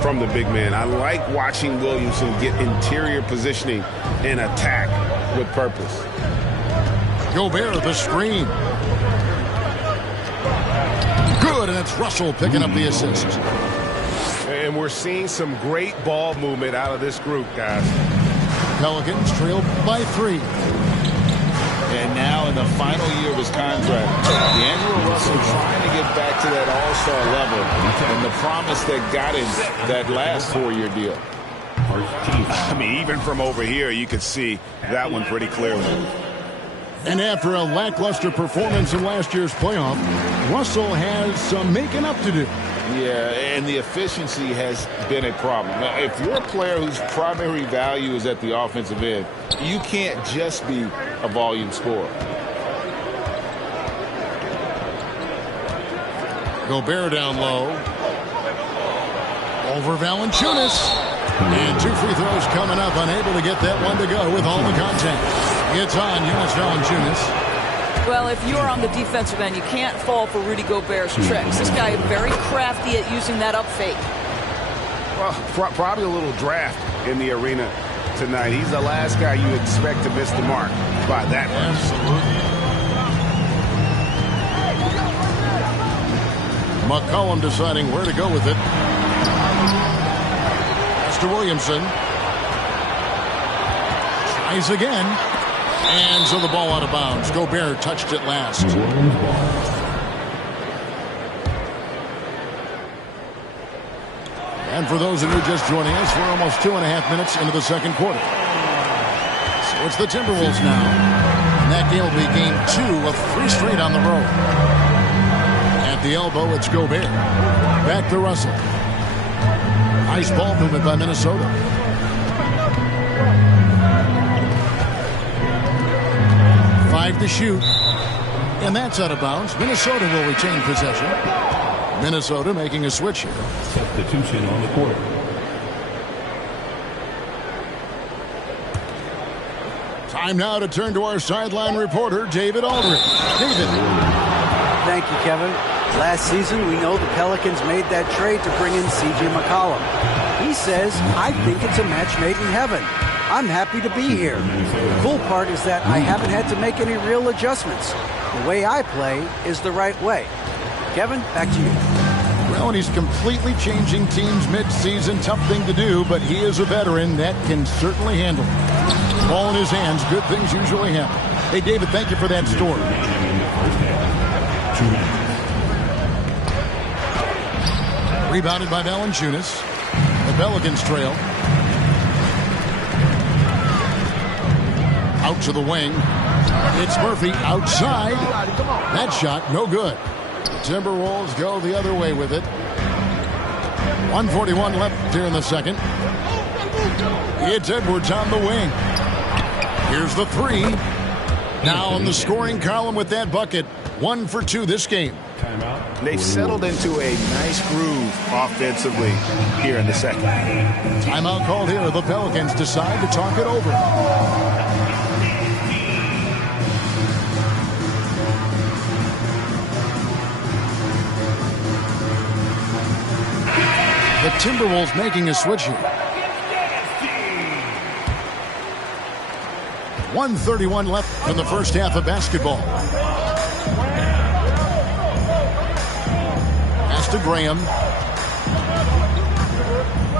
from the big man. I like watching Williamson get interior positioning and attack with purpose. Gobert, the screen. Good, and it's Russell picking up the assist. And we're seeing some great ball movement out of this group, guys. Pelicans trailed by 3. And now in the final year of his contract, D'Angelo Russell trying to get back to that all-star level and the promise that got him that last 4-year deal. I mean, even from over here, you could see that one pretty clearly. And after a lackluster performance in last year's playoff, Russell has some making up to do. Yeah, and the efficiency has been a problem. Now, if you're a player whose primary value is at the offensive end, you can't just be a volume scorer. Gobert down low. Over Valanciunas. And 2 free throws coming up. Unable to get that one to go with all the contact. It's on Jonas Valanciunas. Well, if you're on the defensive end, you can't fall for Rudy Gobert's tricks. This guy is very crafty at using that up fake. Well, probably a little draft in the arena tonight. He's the last guy you expect to miss the mark by that much. Absolutely. McCollum deciding where to go with it. to Williamson. Tries again. And so the ball out of bounds. Gobert touched it last. And for those of you just joining us, we're almost 2.5 minutes into the second quarter. So it's the Timberwolves now. And that game will be game 2 of 3 straight on the road. At the elbow, it's Gobert. Back to Russell. Nice ball movement by Minnesota. To shoot, and that's out of bounds. Minnesota will retain possession. Minnesota making a switch here. Substitution on the court. Time now to turn to our sideline reporter, David Aldridge. David. Thank you, Kevin. Last season, we know the Pelicans made that trade to bring in C.J. McCollum. He says, I think it's a match made in heaven. I'm happy to be here. The cool part is that I haven't had to make any real adjustments. The way I play is the right way. Kevin, back to you. Well, and he's completely changing teams mid-season. Tough thing to do, but he is a veteran that can certainly handle it. Ball in his hands, good things usually happen. Hey, David, thank you for that story. Rebounded by Valanciunas. The Pelicans trail. Out to the wing. It's Murphy outside. That shot, no good. The Timberwolves go the other way with it. 1:41 left here in the second. It's Edwards on the wing. Here's the 3. Now on the scoring column with that bucket. 1 for 2 this game. They've settled into a nice groove offensively here in the second. Timeout called here. The Pelicans decide to talk it over. The Timberwolves making a switch here. 1:31 left in the first half of basketball. Pass to Graham.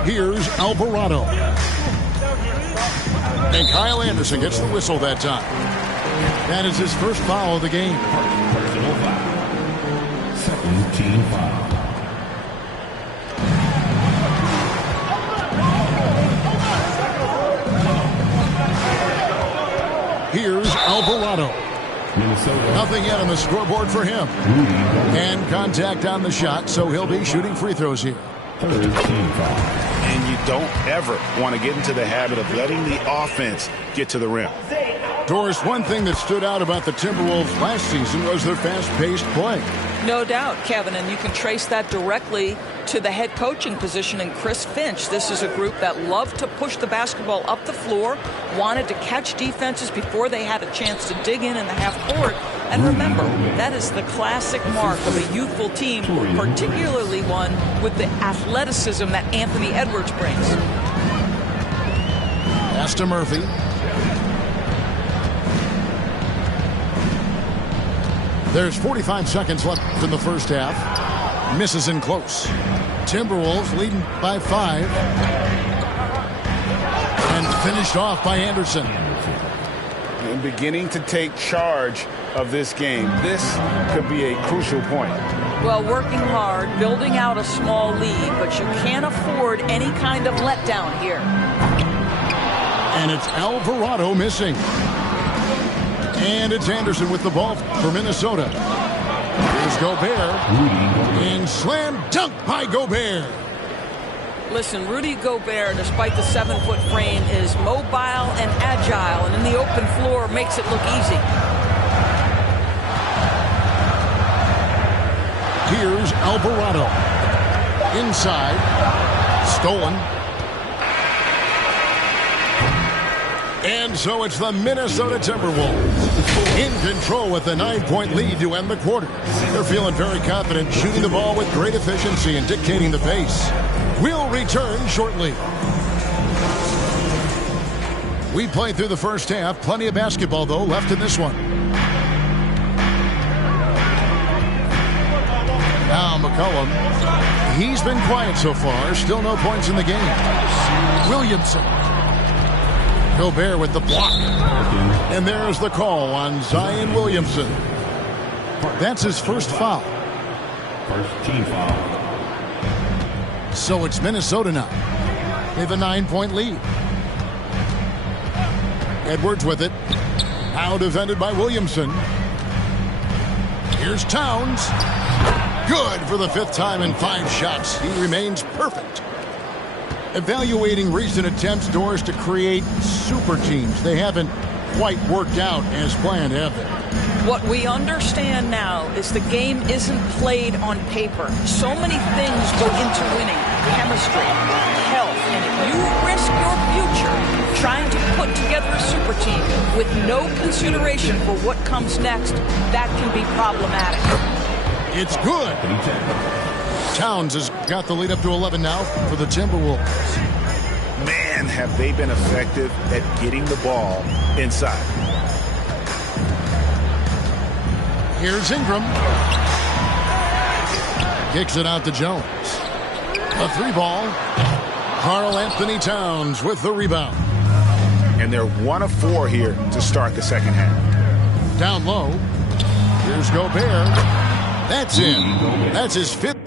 Here's Alvarado. And Kyle Anderson gets the whistle that time. That is his first foul of the game. Second team foul. Here's Alvarado. Minnesota. Nothing yet on the scoreboard for him. And contact on the shot, so he'll be shooting free throws here. Third team foul. And you don't ever want to get into the habit of letting the offense get to the rim. Doris, one thing that stood out about the Timberwolves last season was their fast-paced play. No doubt, Kevin, and you can trace that directly to the head coaching position in Chris Finch. This is a group that loved to push the basketball up the floor, wanted to catch defenses before they had a chance to dig in the half court. And remember, that is the classic mark of a youthful team, particularly one with the athleticism that Anthony Edwards brings. Pass to Murphy. There's 45 seconds left in the first half. Misses in close. Timberwolves leading by 5. And finished off by Anderson. And beginning to take charge of this game. This could be a crucial point. Well, working hard, building out a small lead, but you can't afford any kind of letdown here. And it's Alvarado missing. And it's Anderson with the ball for Minnesota. Here's Gobert. And slam dunk by Gobert. Listen, Rudy Gobert, despite the 7-foot frame, is mobile and agile, and in the open floor makes it look easy. Here's Alvarado. Inside. Stolen. And so it's the Minnesota Timberwolves in control with a 9-point lead to end the quarter. They're feeling very confident, shooting the ball with great efficiency and dictating the pace. We'll return shortly. We played through the first half. Plenty of basketball, though, left in this one. Now McCollum. He's been quiet so far. Still no points in the game. Williamson. Gobert with the block. And there's the call on Zion Williamson. That's his first foul. First team foul. So it's Minnesota now. They have a 9-point lead. Edwards with it. Now defended by Williamson. Here's Towns. Good for the 5th time in 5 shots. He remains perfect. Evaluating recent attempts, Doris, to create super teams. They haven't quite worked out as planned, have they? What we understand now is the game isn't played on paper. So many things go into winning. Chemistry, health, and if you risk your future trying to put together a super team with no consideration for what comes next, that can be problematic. It's good. Towns has got the lead up to 11 now for the Timberwolves. Man, have they been effective at getting the ball inside. Here's Ingram. Kicks it out to Jones. A 3-ball. Karl Anthony Towns with the rebound. And they're 1 of 4 here to start the second half. Down low. Here's Gobert. That's in. That's his 5th.